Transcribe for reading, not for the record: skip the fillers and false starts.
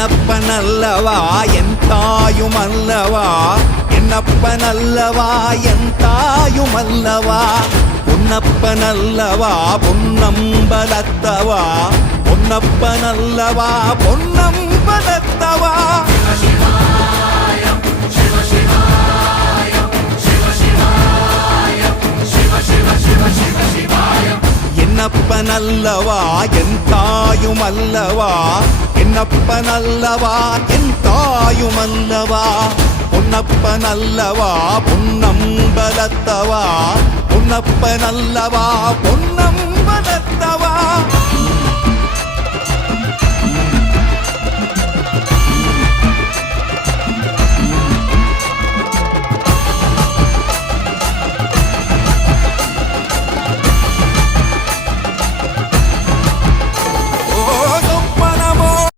என்னப்பனல்லவா என் தாயுமல்லவா, என்னப்பனல்லவா என் தாயுமல்லவா, பொன்னப்பனல்லவா பொன்னம்பலத்தவா, பொன்னப்பனல்லவா பொன்னம்பலத்தவா. என்னப்பனல்லவா என் தாயுமல்லவா, என்னப்பனல்லவா என் தாயுமல்லவா, பொன்னப்பனல்லவா பொன்னம்பலத்தவா, பொன்னப்பனல்லவா பொன்னம்பலத்தவா.